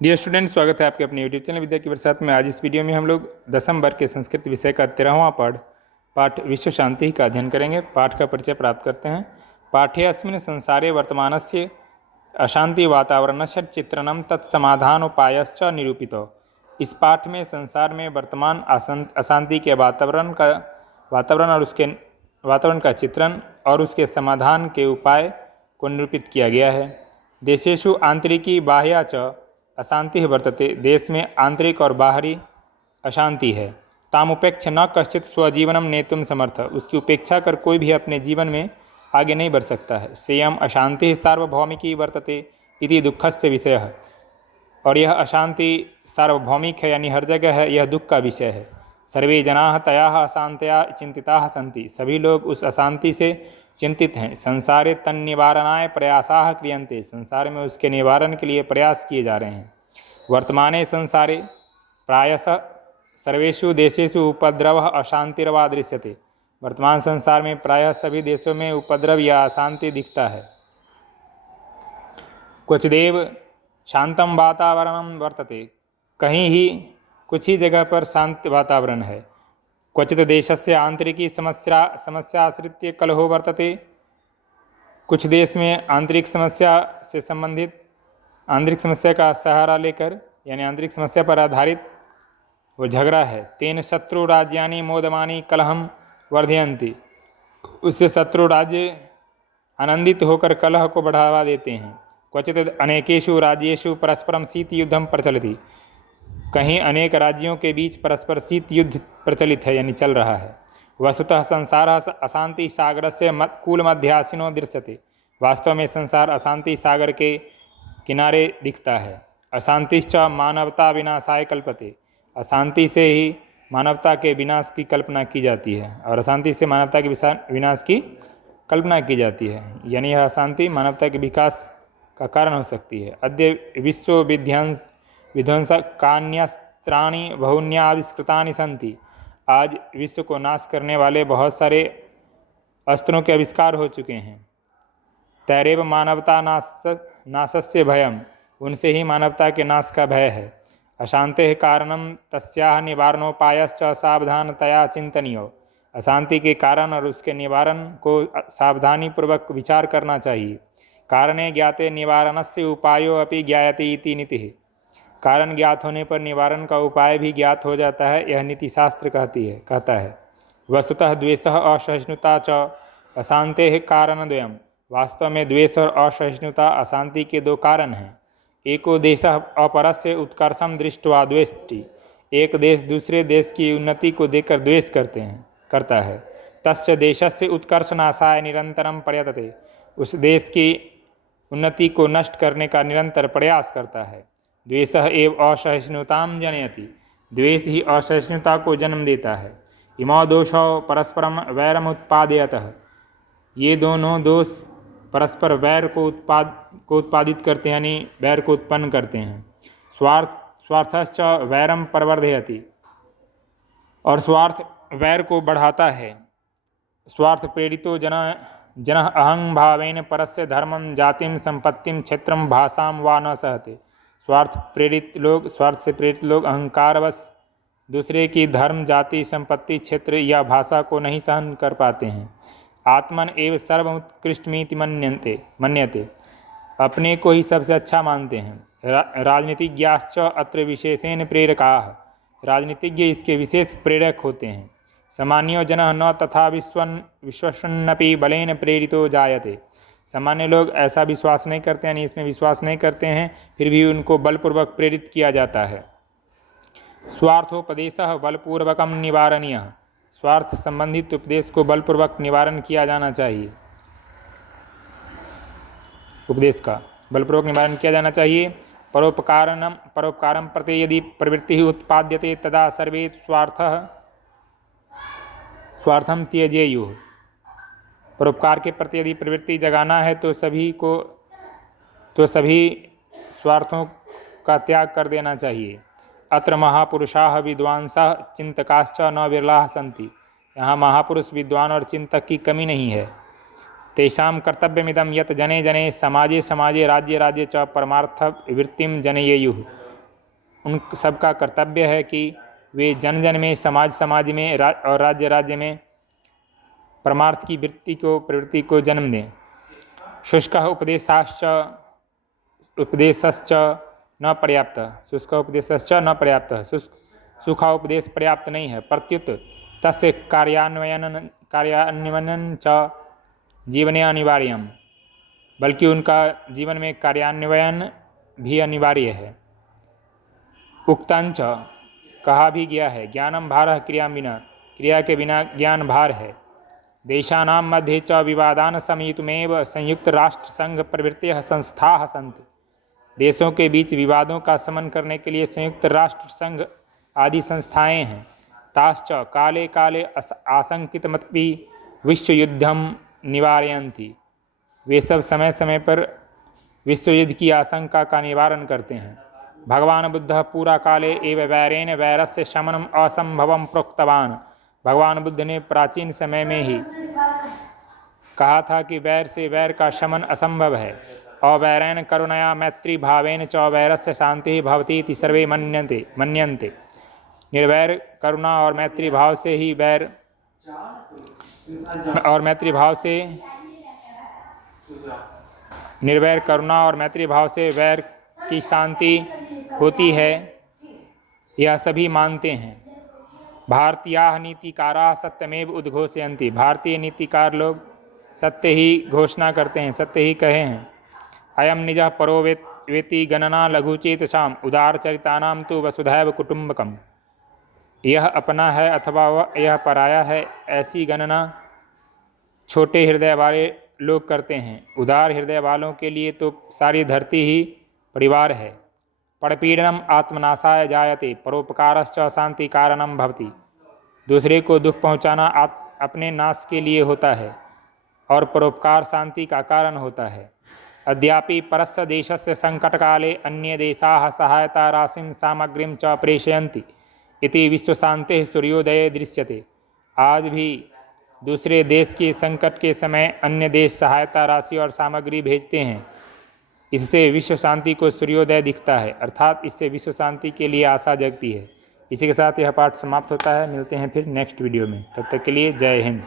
Dear student, स्वागत है आपके अपने यूट्यूब चैनल विद्या की बरसात में। आज इस वीडियो में हम लोग 10वीं वर्ग के संस्कृत विषय का 13वां पाठ विश्व शांति का अध्ययन करेंगे। पाठ का परिचय प्राप्त करते हैं। पाठ्येऽस्मिन् संसारे वर्तमानस्य अशांति वातावरणस्य चित्रणं तत्समाधानोपायश्च निरूपितो। इस पाठ में संसार में वर्तमान अशांति के वातावरण का चित्रण और उसके समाधान के उपाय को निरूपित किया गया है। देशेषु आंतरिकी बाह्या च अशांति वर्तते। देश में आंतरिक और बाहरी अशांति है। तामुपेक्ष न कश्चित स्वजीवनम नेतुम समर्थ। उसकी उपेक्षा कर कोई भी अपने जीवन में आगे नहीं बढ़ सकता है। सेयम अशांति सार्वभौमिकी वर्तते इति दुःखस्य विषयः। और यह अशांति सार्वभौमिक है, यानी हर जगह है, यह दुख का विषय है। सर्वे जनाः तयाः अशांत्या चिंतिताः सन्ति। सभी लोग उस अशांति से चिंतित हैं। संसारे तन्निवारणाय प्रयासाः क्रियन्ते। संसार में उसके निवारण के लिए प्रयास किए जा रहे हैं। वर्तमाने संसारे प्रायशः सर्वेषु देशेषु उपद्रवः अशांतिर्वा दृश्यते। वर्तमान संसार में प्रायः सभी देशों में उपद्रव या अशांति दिखता है। क्वचिदेव शांतम वातावरणम वर्तते। कहीं ही कुछ ही जगह पर शांत वातावरण है। क्वचित देशस्य आंतरिकी समस्या आश्रित्य कलहो वर्तते। कुछ देश में आंतरिक समस्या से संबंधित आंतरिक समस्या का सहारा लेकर, यानी आंतरिक समस्या पर आधारित वो झगड़ा है। तेन शत्रु राज्यानि मोदमानी कलहम वर्धयन्ति। उससे शत्रु राज्य आनंदित होकर कलह को बढ़ावा देते हैं। क्वचित अनेकेषु राज्येषु परस्परम शीत युद्धम प्रचलति। कहीं अनेक राज्यों के बीच परस्पर शीत युद्ध प्रचलित है, यानी चल रहा है। वस्तुतः संसार अशांति सागर से कूल मध्यासीनो दृश्यते। वास्तव में संसार अशांति सागर के किनारे दिखता है। अशांतिश्च मानवता विनाशाय कल्पते। अशांति से ही मानवता के विनाश की कल्पना की जाती है, और अशांति से मानवता के विनाश की कल्पना की जाती है, यानी यह अशांति मानवता के विकास का कारण हो सकती है। अद्य विश्व विध्वंसकान्यस्त्राणि बहुन्याविष्कृतानि सन्ति। आज विश्व को नाश करने वाले बहुत सारे अस्त्रों के आविष्कार हो चुके हैं। तैरेव मानवता नाशस्य भयम। उनसे ही मानवता के नाश का भय है। अशांतेः कारणम तस्याः निवारणोपायश्च सावधानतया चिंतनीयो। अशांति के कारण और उसके निवारण को सावधानीपूर्वक विचार करना चाहिए। कारणे ज्ञाते निवारणस्य उपायो अपि ज्ञायते इति नीतिः। कारण ज्ञात होने पर निवारण का उपाय भी ज्ञात हो जाता है, यह नीति शास्त्र कहता है। वस्तुतः द्वेषः असहिष्णुता च अशांतेः कारणद्वयम्। वास्तव में द्वेष और असहिष्णुता अशांति के दो कारण हैं। एको देशः अपरस्य उत्कर्षं दृष्ट्वा द्वेष्टि। एक देश दूसरे देश की उन्नति को देखकर द्वेष करता है। तस्य देशस्य उत्कर्षनाशाय निरंतरं प्रयतते। उस देश की उन्नति को नष्ट करने का निरंतर प्रयास करता है। द्वेषः एव असहिष्णुतां जनयति। द्वेष ही असहिष्णुता को जन्म देता है। इमौ दोषौ परस्परम वैरमुत्पादयतः। ये दोनों दोष परस्पर वैर को उत्पादित करते हैं, यानी वैर को उत्पन्न करते हैं। स्वार्थश्च वैरम प्रवर्धयति। और स्वार्थ वैर को बढ़ाता है। स्वार्थ प्रेरितो जनः अहं भावेन परस्य धर्मं जातिं संपत्तिं क्षेत्रं भाषां वा न सहते। स्वार्थ से प्रेरित लोग अहंकारवश दूसरे की धर्म, जाति, संपत्ति, क्षेत्र या भाषा को नहीं सहन कर पाते हैं। आत्मन एव सर्वोत्कृष्टमिति मन्यते। अपने को ही सबसे अच्छा मानते हैं। राजनीतिज्ञाश्च अत्र विशेषेण प्रेरकाः। राजनीतिज्ञ इसके विशेष प्रेरक होते हैं। सामान्यो जनः न तथा विश्वसन्नपि बलेन प्रेरितो जायते। सामान्य लोग ऐसा विश्वास नहीं करते, यानी इसमें विश्वास नहीं करते हैं, फिर भी उनको बलपूर्वक प्रेरित किया जाता है। स्वार्थोपदेशः बलपूर्वकम निवारणीयः। स्वार्थ संबंधित उपदेश को बलपूर्वक निवारण किया जाना चाहिए। उपदेश का बलपूर्वक निवारण किया जाना चाहिए। परोपकारं प्रति यदि प्रवृत्ति उत्पाद्यते तदा सर्वे स्वार्थम त्यजेयुः। परोपकार के प्रति यदि प्रवृत्ति जगाना है तो सभी स्वार्थों का त्याग कर देना चाहिए। अत्र महापुरुषाः विद्वांसः चिंतकाश्च न विरलाः सन्ति। यहाँ महापुरुष, विद्वान और चिंतक की कमी नहीं है। तेषां कर्तव्यमिदं यत् जने जने समाजे समाजे राज्ये राज्ये च परमार्थ वृत्तिं जनयेयुः। उन सबका कर्तव्य है कि वे जन जन में, समाज समाज में और राज्य राज्य में परमार्थ की प्रवृत्ति को जन्म दें। शुष्क उपदेशश्च न पर्याप्त, शुष्क उपदेशश्च न पर्याप्त, सूखा उपदेश पर्याप्त नहीं है, प्रत्युत तस्य कार्यान्वयन च जीवने अनिवार्यम, बल्कि उनका जीवन में कार्यान्वयन भी अनिवार्य है। उक्तांच कहा भी गया है, ज्ञानम भारः क्रिया बिना, क्रिया के बिना ज्ञान भार है। देशानां मध्ये च विवादान शमयितुमेव संयुक्त राष्ट्र संघ प्रभृतयः संस्थाः सन्ति, देशों के बीच विवादों का शमन करने के लिए संयुक्त राष्ट्र संघ आदि संस्थाएं हैं। ताश्च काले काले आशंकितमपि विश्व युद्धम निवारयन्ति, वे सब समय समय पर विश्व युद्ध की आशंका का निवारण करते हैं। भगवान बुद्ध पूरा काले एव वैरेण वैरस्य शमनम असंभवम प्रोक्तवान, भगवान बुद्ध ने प्राचीन समय में ही कहा था कि वैर से वैर का शमन असंभव है। अवैरेण करुणया मैत्री भावेन च वैरस्य शांति भवति इति सर्वे मन्यन्ते, निर्वैर करुणा और मैत्री भाव से ही वैर और मैत्री भाव से निर्वैर करुणा और मैत्री भाव से वैर की शांति होती है, यह सभी मानते हैं। भारतीयाः नीतिकाराः सत्यमेव उद्घोषयन्ति, भारतीय नीतिकार लोग सत्य ही घोषणा करते हैं, सत्य ही कहे हैं। अयम निजः परो वेति गणना लघुचेतसाम उदारचरितानां तु वसुधैव कुटुम्बकम, यह अपना है अथवा यह पराया है, ऐसी गणना छोटे हृदय वाले लोग करते हैं। उदार हृदय वालों के लिए तो सारी धरती ही परिवार है। परपीडनम आत्मनाशाय जायते परोपकारश्च शांति कारणम भवति, दूसरे को दुख पहुंचाना अपने नाश के लिए होता है और परोपकार शांति का कारण होता है। अद्यापि परस्य देशस्य संकटकाले अन्ये देशाः सहायता राशिं सामग्रीं च प्रेषयन्ति इति विश्वशान्तेः सूर्योदये दृश्यते, आज भी दूसरे देश के संकट के समय अन्य देश सहायता राशि और सामग्री भेजते हैं, इससे विश्व शांति को सूर्योदय दिखता है, अर्थात इससे विश्व शांति के लिए आशा जगती है। इसी के साथ यह पाठ समाप्त होता है। मिलते हैं फिर नेक्स्ट वीडियो में, तब तक के लिए जय हिंद।